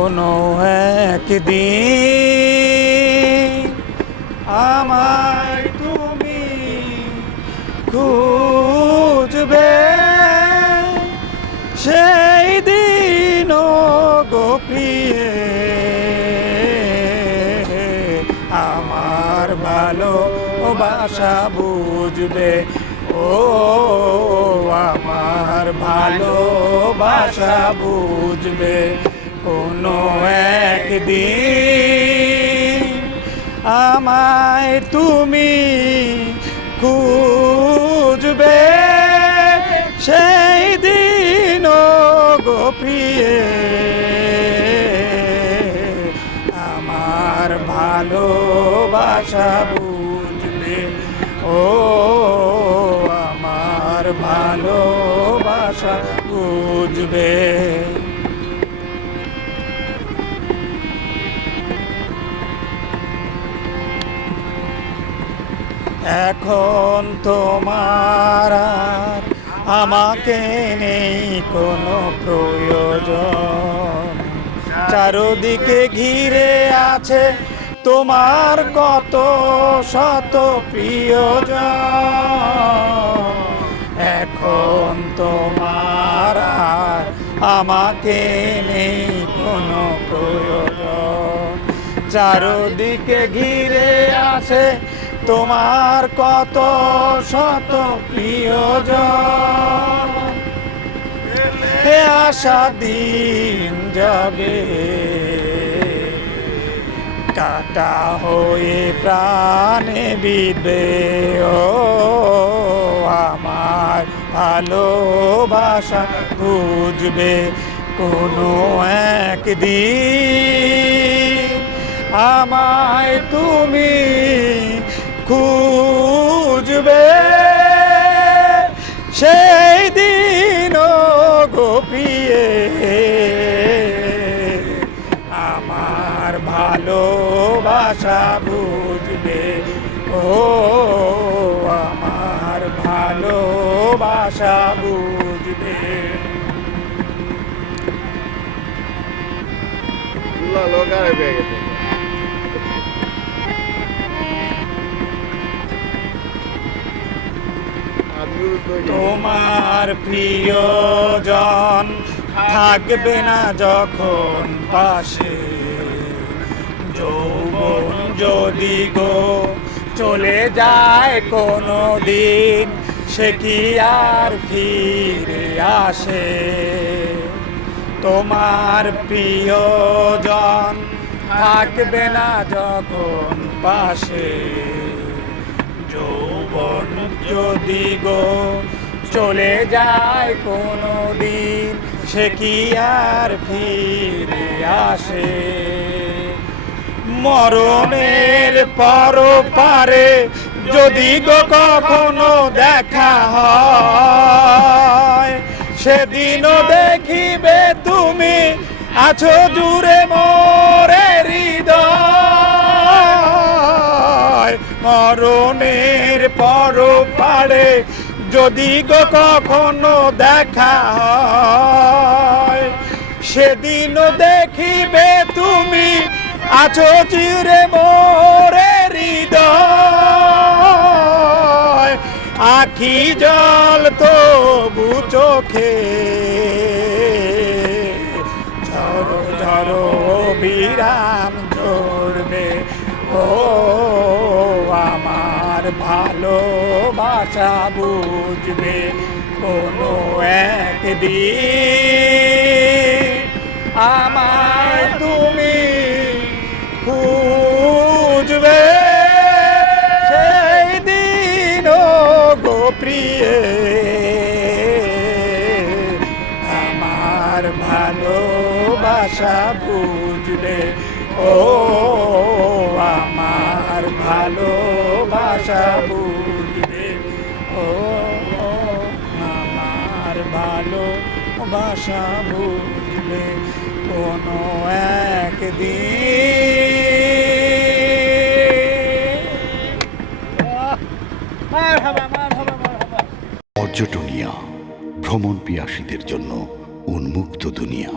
কোনো একদিন আমায় তুমি খুঁজবে, সেই দিন গো প্রিয়ে আমার ভালোবাসা বুঝবে। ও আমার ভালোবাসা বুঝবে কোনো একদিন আমায় তুমি খুঁজবে, সেই দিন গো প্রিয়ে আমার ভালোবাসা বুঝবে। ও আমার ভালোবাসা বুঝবে। এখন তোমার আর আমাকে নেই কোনো প্রয়োজন, চারদিকে ঘিরে আছে তোমার কত শত প্রিয়জন। এখন তোমার আর আমাকে নেই কোনো প্রয়োজন, চারদিকে ঘিরে আছে তোমার কত শত প্রিয়জন। হে আশা দিন যাবে কাটা হয়ে প্রাণে বিঁধবে। ও আমার ভালোবাসা বুঝবে কোনো একদিন আমায় তুমি খুঁজবে, সেই দিন গো প্রিয়ে আমার ভালোবাসা বুঝবে। ও আমার ভালোবাসা বুঝবে। তোমার প্রিয়জন থাকবে না যখন পাশে, যৌবন যদি গো চলে যায় কোনো দিন, সে কি আর ফিরে আসে? তোমার প্রিয়জন থাকবে না যখন পাশে, যৌবন যদি গো চলে যায় কোনো দিন, সে কি আর ফিরে আসে? মরণের পরপারে যদি গো কখনো দেখা হয়, সেদিনও দেখিবে তুমি আছো জুড়ে মোরে হৃদয়। মরণের পরপারে যদি গো কখনো দেখা হয়, সেদিনও দেখিবে তুমি আছো চিরে মোরে হৃদয়। আখি জল তবু চোখে ঝরো ঝরো বিরাম ঝরবে। ও আমার ভালোবাসা বুঝবে কোনো একদিন আমায় তুমি খুঁজবে, সেই দিন গো প্রিয়ে আমার ভালোবাসা বুঝবে। ও আমার ভালোবাসা বুঝবে। ও আমার ভালোবাসা বুঝবে কোনো একদিন। পর্যটনিয়া ভ্রমণ পিয়াসীদের জন্য উন্মুক্ত দুনিয়া।